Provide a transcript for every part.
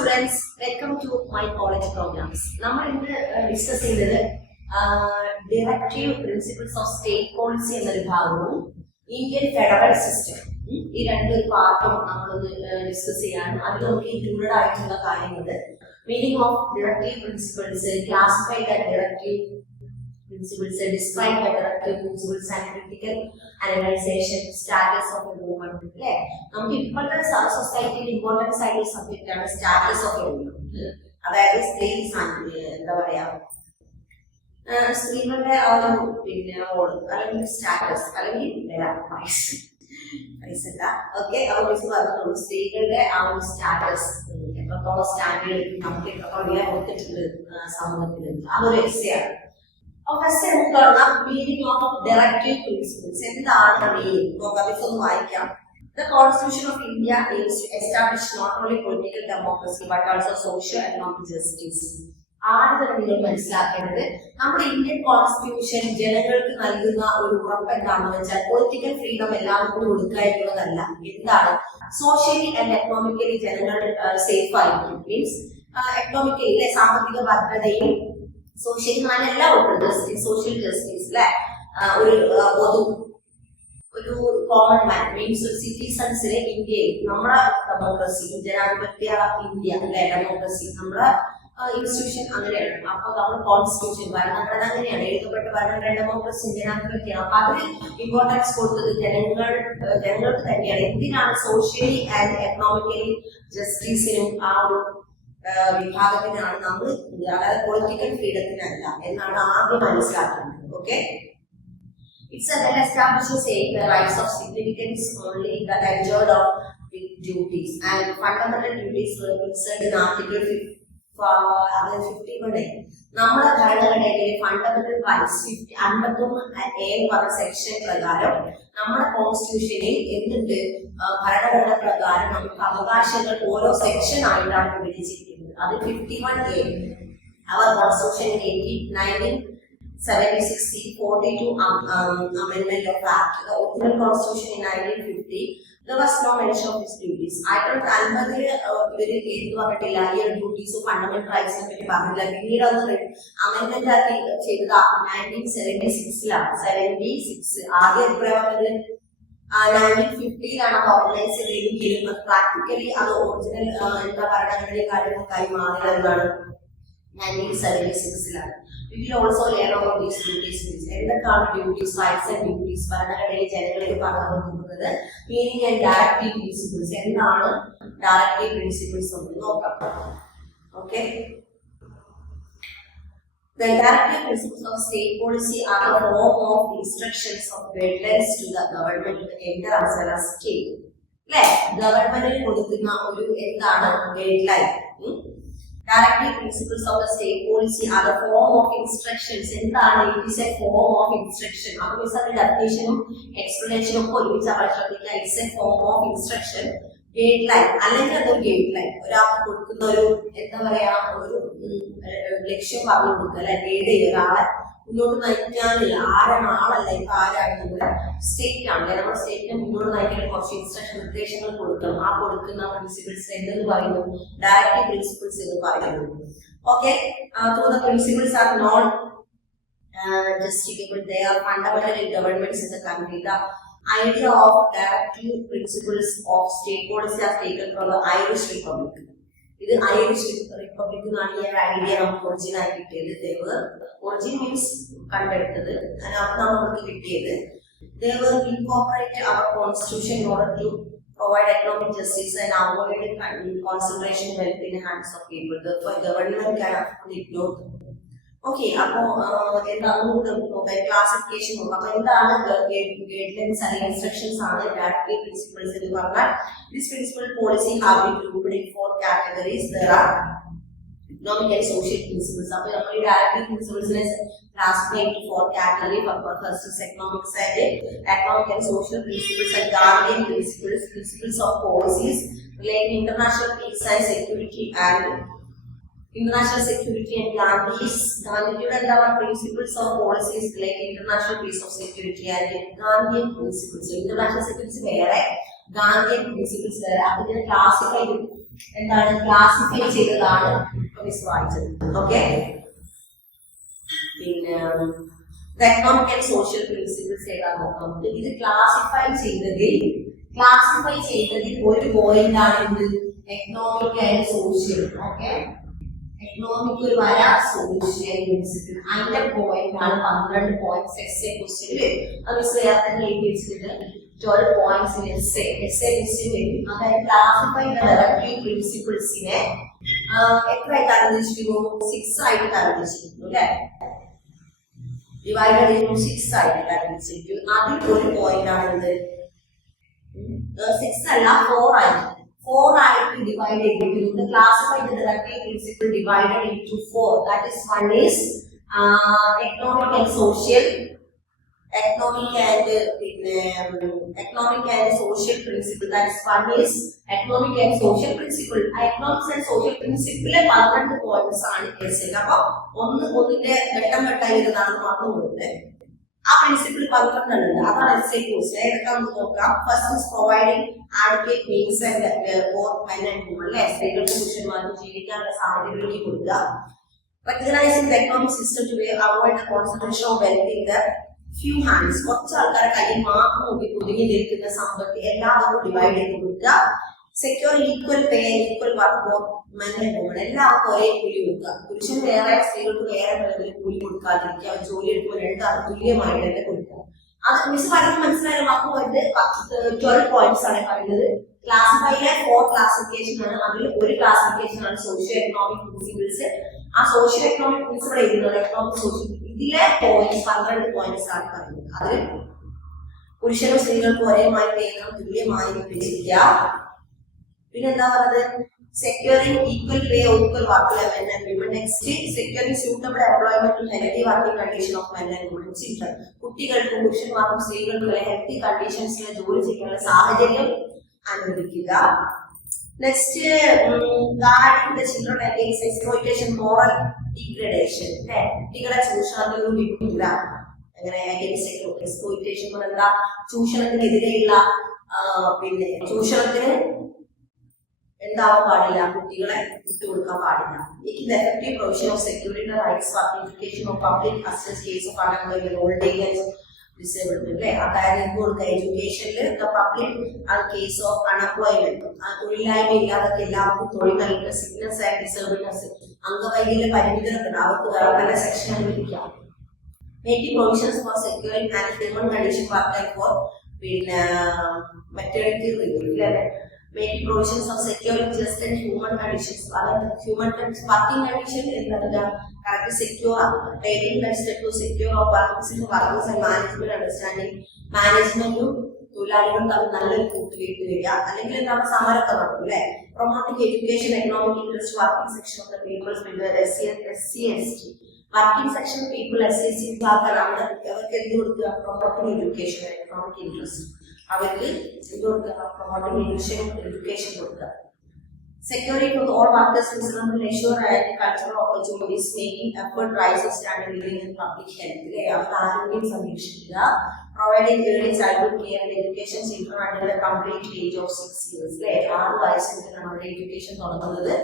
students, welcome to my college programs. നമ്മൾ ഇന്ന് discuss ചെയ്തത് directive principles of state policy എന്നൊരു ഭാഗവും ഇന്ത്യൻ ഫെഡറൽ സിസ്റ്റം ഈ രണ്ടൊരു പാർട്ടും നമ്മളൊന്ന് ഡിസ്കസ് ചെയ്യാണ്. അതിൽ നമുക്ക് ഇൻക്ലൂഡഡ് ആയിട്ടുള്ള കാര്യങ്ങൾ meaning of directive principles, classify the directive principles, describe the directive principles and critical analyzation, status of a movement. അല്ലേ, നമുക്ക് ഇപ്പോഴത്തെ സൊസൈറ്റിയിൽ ഇമ്പോർട്ടൻസ് ആയിട്ടുള്ള സബ്ജക്റ്റ് ആണ് സ്റ്റാറ്റസ് ഓഫ് എ വുമൺ. അതായത് സ്ത്രീ എന്താ പറയാ, സ്ത്രീകളുടെ ആ ഒരു റോൾ അല്ലെങ്കിൽ സ്റ്റാറ്റസ് അല്ലെങ്കിൽ പൈസ ഓക്കെ പറഞ്ഞിട്ടുള്ളൂ. സ്ത്രീകളുടെ ആ ഒരു സ്റ്റാറ്റസ് എത്രത്തോളം സ്റ്റാൻഡേർഡ് നമുക്ക് എത്രത്തോളം വില കൊടുത്തിട്ടുണ്ട് സമൂഹത്തിൽ, അതൊരു എസ്സെയാണ്. മീനിങ് ഓഫ് ഡയറക്റ്റീവ് പ്രിൻസിപ്പിൾസ് എന്താണ് മീനിങ് നോക്കാം. ഇതൊന്ന് വായിക്കാം. The Constitution of India aims to establish not only political democracy but also social and economic justice. ആദ്യം നിങ്ങൾ മനസ്സിലാക്കേണ്ടത് നമ്മുടെ ഇന്ത്യൻ കോൺസ്റ്റിറ്റ്യൂഷൻ ജനങ്ങൾക്ക് നൽകുന്ന ഒരു ഉറപ്പ് എന്താണെന്ന് വെച്ചാൽ പൊളിറ്റിക്കൽ ഫ്രീഡം എല്ലാവർക്കും കൊടുക്കുക എന്നുള്ളതല്ല. എന്താണ്, സോഷ്യലി ആൻഡ് എക്കണോമിക്കലി ജനങ്ങൾ സേഫ് ആയിരിക്കും. മീൻസ് എക്കണോമിക്കലി സാമ്പത്തിക ഭദ്രതയും സോഷ്യൽ എല്ലാം ഉണ്ട്. സോഷ്യൽ ജസ്റ്റിസ് അല്ലെ, ഒരു കോമൺ മാൻ മീൻസ് സിറ്റിസൺസിലെ ഇന്ത്യയിൽ നമ്മുടെ ഡെമോക്രസി, ജനാധിപത്യ ഇന്ത്യ അല്ലെ, ഡെമോക്രസി നമ്മുടെ ഇൻസ്റ്റിറ്റ്യൂഷൻ അങ്ങനെയാണ്. അപ്പൊ നമ്മുടെ കോൺസ്റ്റിറ്റ്യൂഷൻ ഭരണഘടന അങ്ങനെയാണ്, എഴുതപ്പെട്ട ഭരണഘടന ഡെമോക്രസി ജനാധിപത്യമാണ്. അപ്പൊ അതിന് ഇമ്പോർട്ടൻസ് കൊടുത്തത് ജനങ്ങൾക്ക് തന്നെയാണ്. എന്തിനാണ്, സോഷ്യലി ആൻഡ് എക്കണോമിക്കലി ജസ്റ്റിസിനും ആ ഒരു വിഭാഗത്തിനാണ് നമ്മൾ, അതായത് പൊളിറ്റിക്കൽ ഫ്രീഡത്തിനല്ല എന്നാണ് ആദ്യം മനസ്സിലാക്കുന്നത്. Okay, it's A well established saying the rights of significance only that enjoyed of duties and fundamental duties were concerned in Article 51. നമ്മുടെ ഭരണഘടനയിലെ ഫണ്ടമെന്റൽ റൈറ്റ്സ് 51A പറഞ്ഞ സെക്ഷൻ പ്രകാരം നമ്മുടെ കോൺസ്റ്റിറ്റ്യൂഷനിൽ എന്തുണ്ട്, ഭരണഘടന പ്രകാരം നമുക്ക് അവകാശങ്ങൾ ഓരോ സെക്ഷൻ ആയിട്ടാണ് വിഭജിച്ചിരിക്കുന്നത്. അത് 51A. Our Constitution in 1976 42 Amendment of Act. The original Constitution in 1950 there was no mention of his duties. 1950 ഇവര് എന്ത് പറഞ്ഞിട്ടില്ല, ഈ ഡ്യൂട്ടീസും ഫണ്ടമെന്റൽ റൈറ്റ്സിനെ പറ്റി പറഞ്ഞില്ല. പിന്നീട് അത് അമെന്റ്മെന്റ് ആക്കി ചെയ്തത് 1976 76. ആദ്യം എപ്പോഴാണ് വന്നത്, 1950 ഓർഗനൈസ് ചെയ്തെങ്കിലും അത് പ്രാക്ടിക്കലി അത് ഒറിജിനൽ എന്താ ഭരണഘടനയിലെ കാര്യങ്ങൾക്കായി മാറിയതാണ് 1976. We will also learn about these duties. എന്തൊക്കെയാണ് ഡ്യൂട്ടീസ്, റൈറ്റ്സ് ആൻഡ് ഡ്യൂട്ടീസ് ഭരണഘടനയിലെ ജനങ്ങൾക്ക് പറഞ്ഞു കൊടുക്കുന്നത്. മീനിങ് ആൻഡ് ഡയറക്റ്റീവ് പ്രിൻസിപ്പിൾസ്, എന്താണ് ഡയറക്റ്റീവ് പ്രിൻസിപ്പിൾസ് എന്ന് നോക്കാം. Okay, the directive principles of state policy are the form of instructions of guidelines to the government to enter as well as state. അല്ലെ, ഗവൺമെന്റിന് കൊടുക്കുന്ന ഒരു എന്താണ് guide line. Directive principles of the state policy are the form of instructions. എന്താണ്, it is a form of instruction. അപ്പോൾ ഇതിന്റെ ഡെഫിനിഷനും എക്സ്പ്ലനേഷനും ഒക്കെ ഒരുമിച്ച് ശ്രദ്ധിക്കുക. It's A form of instruction, guide line അല്ലെങ്കിൽ അതൊരു ഗൈഡ് ലൈൻ, ഒരാൾക്ക് കൊടുക്കുന്ന ഒരു എന്താ പറയാ ഒരു ലക്ഷ്യം പറഞ്ഞു കൊടുക്കുക അല്ലെ, ഗൈഡ് ചെയ്യുക, ഒരാളെ മുന്നോട്ട് നയിക്കാനില്ല. ആരാണ് ആളല്ല, ഇപ്പൊ ആരാണ് നമ്മുടെ സ്റ്റേറ്റ് ആണ്. നമ്മുടെ സ്റ്റേറ്റിനെ മുന്നോട്ട് നയിക്കാൻ കുറച്ച് ഇൻസ്ട്രക്ഷൻ നിർദ്ദേശങ്ങൾ കൊടുക്കണം. ആ കൊടുക്കുന്ന പ്രിൻസിപ്പിൾസ് എന്തെന്ന് പറയുന്നു, ഡയറക്റ്റീവ് പ്രിൻസിപ്പിൾസ് എന്ന് പറയുന്നു. Okay, the principles are not justicable, they are fundamental in governments in the country. The idea of directive principles of state policy are taken from the Irish Republic. ഇത് Irish republic എന്നാണ് ഈ idea നമുക്ക് origin ആയി കിട്ടിയത്. Origin means കണ്ടെടുത്തത്, അതിനകത്താണ് നമുക്ക് കിട്ടിയത്. They were incorporate our constitution in order to provide economic justice and avoid concentration wealth in the hands of people. Therefore, government can ignore them. Okay, അപ്പോ എന്താണ് ക്ലാസിഫിക്കേഷൻ നോക്കാം. അപ്പൊ എന്താണ് ഗൈഡ് ലൈൻസ് അല്ലെങ്കിൽ ഇൻസ്ട്രക്ഷൻസ് ആണ് ഡയറക്റ്റീവ് പ്രിൻസിപ്പിൾസ് എന്ന് പറഞ്ഞാൽ. This principal policy have been grouped in 4 categories. There are economic and social principles. അപ്പൊ നമ്മൾ ഈ directive പ്രിൻസിപ്പിൾസിനെ classify into 4 categories. First is economic side, economic and social principles and guardian principles, principles of policies relating international peace and security and international security and Gandhiയുടെ എന്താണ് principles of policies like international peace of security and Gandhian principles. International security വേറെ, Gandhian principles വേറെ. അപ്പൊ ഇതിനെ classify എന്താണ് classify ചെയ്തതാണ് miss വായിച്ചത്. Okay, പിന്നെ എക്കണോമിക് ആൻഡ് സോഷ്യൽ പ്രിൻസിപ്പിൾസ് ഏതാ നോക്കാം. ഇത് ക്ലാസിഫൈ ചെയ്തതിൽ ഒരു പോയിന്റ് ആണ് എന്ത് economic and social. Okay, economic ഒരു വര, സോഷ്യൽ പ്രിൻസിപ്പിൾ അതിന്റെ പോയിന്റ് ആണ് 12 പോയിന്റ്സ് എസ്എ ക്വസ്റ്റ്യൻ വരും. അത് മിസ് വേറെ തന്നെ എഴുതി വെച്ചിട്ട് 12 points in essay question വരും. അതായത് ക്ലാസിഫൈ ദ ഡയറക്റ്റീവ് പ്രിൻസിപ്പിൾസിനെ എത്രയായി തരംതിരിച്ചിരിക്കുന്നു? 6 ആയിട്ട് തരംതിരിച്ചിരിക്കുന്നു അല്ലെ, ഡിവൈഡഡ് ഇൻ 6 ആയിട്ട് തരംതിരിച്ചിരിക്കുന്നു. അതിൽ ഒരു പോയിന്റ് ആണ് എന്ത് 6 അല്ല 4 ആയിട്ട് ഡിവൈഡ് ചെയ്തിരിക്കുന്നു. Classify the directive principle divided into 4. That is one is economic and social, economic and social principle. That is one is economic and social principle. Economics and social principle 12 points ആണ് കേസിൽ. അപ്പൊ ഒന്നിന്റെ ഘട്ടം ഇരുന്നാണ് മറന്നു പോകുന്നത്. ആ പ്രിൻസിപ്പിൾ 12 ഉണ്ട്. അതാണ് എസ്എ കോഴ്സ്. ഏതൊക്കെ നമുക്ക് നോക്കാം. First is providing adequate means and for men and women. അല്ലെ, സ്ത്രീകൾക്കും പുരുഷന്മാർക്കും ജീവിക്കാനുള്ള സാഹചര്യം ഒരുക്കി കൊടുക്കുക. Recognizing the economic system to avoid the concentration of wealth in the few hands. കുറച്ച് ആൾക്കാരെ കയ്യിൽ മാത്രം ഒതുങ്ങി നിൽക്കുന്ന സമ്പത്ത് എല്ലാവർക്കും ഡിവൈഡ് ചെയ്ത് കൊടുക്കുക. Secure equal pay, equal work for men and woman. എല്ലാവർക്കും ഒരേ കൂലി കൊടുക്കുക. പുരുഷൻ വേറെ സ്ത്രീകൾക്ക് വേറെ തരത്തിൽ കൂലി കൊടുക്കാതിരിക്കുക. അവർ ജോലി എടുക്കുമ്പോൾ രണ്ടാളും തുല്യമായിട്ട് തന്നെ കൊടുക്കുക. അത് മിസ് പറയുന്നത് മനസ്സിലായാലും അപ്പോൾ 12 പോയിന്റ്സ് ആണ് പറയുന്നത്. ക്ലാസിഫൈയിലെ 4 ക്ലാസിഫിക്കേഷൻ ആണ്. അതിൽ ഒരു ക്ലാസിഫിക്കേഷൻ ആണ് സോഷ്യോ എക്കണോമിക് പ്രിൻസിപ്പിൾസ്. ആ സോഷ്യോ എക്കണോമിക് പ്രിൻസിപ്പിൾ എഴുതുന്നത് എക്കണോമിക് സോഷ്യൽ. ഇതിലെ പോയിന്റ്സ് 12 പോയിന്റ്സ് ആണ് പറയുന്നത്. അതിൽ പുരുഷനും സ്ത്രീകൾക്കും ഒരേമായി വേണം, തുല്യമായി വിഭജിക്കുക. പിന്നെന്താ പറയുന്നത്? Securing equal pay, equal work men and women. Next securing suitable employment healthy working condition of men and women. Children, കുട്ടികൾക്കും പുരുഷന്മാർക്കും സ്ത്രീകൾക്കും ഹെൽത്തി കണ്ടീഷൻസിൽ ജോലി ചെയ്യാനുള്ള സാഹചര്യം അനുവദിക്കുക. Next guarding the children against exploitation, moral degradation. കുട്ടികളെ ചൂഷണത്തിൽ നിന്നും വിടില്ല. അങ്ങനെ അഗെയിൻസ്റ്റ് എക്സ്പ്ലോയിറ്റേഷൻ എന്താ? ചൂഷണത്തിനെതിരെയുള്ള പിന്നെ ചൂഷണത്തിന് എന്താവാൻ പാടില്ല, കുട്ടികളെ വിട്ടുകൊടുക്കാൻ പാടില്ല. ഇത് effective provision of security rights for education of public assistance case of unemployment, old age, disablement. അല്ലെ, അതായത് എന്ത് കൊടുക്കുക? എഡ്യൂക്കേഷനിൽ പബ്ലിക് കേസ് ഓഫ് അൺഎംപ്ലോയ്മെന്റ്, തൊഴിലില്ലായ്മ ഇല്ലാതൊക്കെ എല്ലാവർക്കും തൊഴിൽ നൽകുക. സിഗ്നസ് ആൻഡ് ഡിസേബിൾനെസ്, അംഗവൈകല്യ പരിമിതരൊക്കെ അവർക്ക് വേറെ പല സെക്ഷൻ അനുവദിക്കാം. Making provisions for securing and human condition work for പിന്നെ മെറ്റേണിറ്റി റിലീഫ്. അല്ലെ, making provisions of securing just and human conditions. Human working condition is correct, secure, taking that step to secure of workers and management understanding. Management തൊഴിലാളികൾ തമ്മിൽ നല്ലൊരു കൂട്ടുകെട്ട് വരിക. അല്ലെങ്കിൽ എന്താണ് സമരമൊക്കെ നടക്കും അല്ലെ. Promoting education, economic interest, working section of the peoples SC/ST. Working section people SC/ST വിഭാഗങ്ങളാണ്. അവർക്ക് എന്ത് കൊടുക്കുക? Promoting education, economic interest. അവർക്ക് ഇത് കൊടുക്കുക, പ്രൊമോട്ടിംഗ് എഡ്യൂക്കേഷൻ കൊടുക്കുക. Securing for all workers reasonable leisure and cultural opportunities, making effort rises standard living and public health. അവർക്ക് ആരോഗ്യം സംരക്ഷിക്കുക. Providing early childhood care and education children until the complete age of 6 years. 6 വയസ്സ് മുതലാണ് അവരുടെ education തുടങ്ങുന്നത്.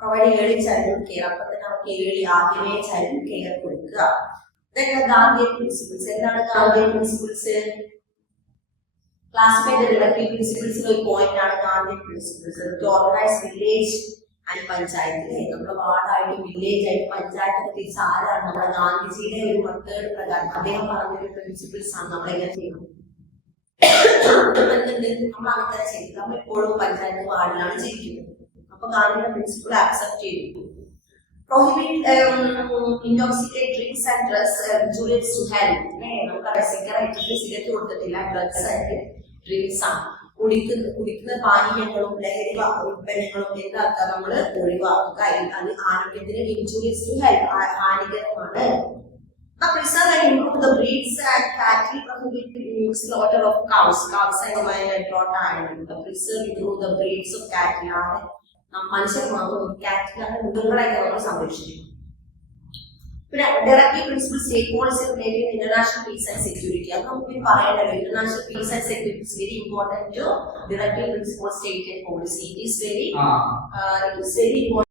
Providing early childhood care, അപ്പോൾ തന്നെ അവർക്ക് ആദ്യമേ ചൈൽഡ് കെയർ കൊടുക്കുക. ഗാന്ധിയൻ പ്രിൻസിപ്പിൾസ്. എന്താണ് Gandhian principles? Classify the developing principles of point ആണ് Gandhian principles. To organize village and panchayat. നമ്മുടെ വാർഡായിട്ട് വില്ലേജ് ആയിട്ട് പഞ്ചായത്തൊക്കെ തിരിച്ച് ആരാണ്? നമ്മുടെ ഗാന്ധിജിയുടെ ഒരു മെത്തേഡ് പ്രകാരം അദ്ദേഹം പറഞ്ഞൊരു പ്രിൻസിപ്പിൾസ് ആണ് നമ്മളെങ്ങനെ ചെയ്യുന്നത്. നമ്മൾ അങ്ങനെ ചെയ്യും. നമ്മൾ എപ്പോഴും പഞ്ചായത്ത് വാർഡിലാണ് ജീവിക്കുന്നത്. അപ്പൊ ഗാന്ധിയുടെ പ്രിൻസിപ്പിൾ ആക്സെപ്റ്റ് ചെയ്തു. Prohibit intoxicate drinks and drugs injurious to health. നമുക്കറിയാം, സിഗരറ്റ് കൊടുത്തിട്ടില്ല, ഡ്രഗ്സ് ആയിട്ട് ഡ്രിങ്ക്സ് ആണ്. കുടിക്കുന്ന പാനീയങ്ങളും ലഹരി ഉൽപ്പന്നങ്ങളും എന്താക്കുക? നമ്മൾ ഒഴിവാക്കുക. അത് ആരോഗ്യത്തിന് ഇൻജൂറിയസ് ടു ഹെൽത്ത്, ഹാനികരമാണ്. Preserve and improve the breeds and cattle, prohibit slaughter of cows and animals. Preserve, improve the breeds of cattle. മനുഷ്യർ മാത്രം മൃഗങ്ങളെയൊക്കെ നമ്മൾ സംരക്ഷിക്കും. പിന്നെ directly principal state policy relating international peace and security. അത് നമുക്ക് പറയണല്ലോ, international peace and security is very important to directly principal state policy. It is very important.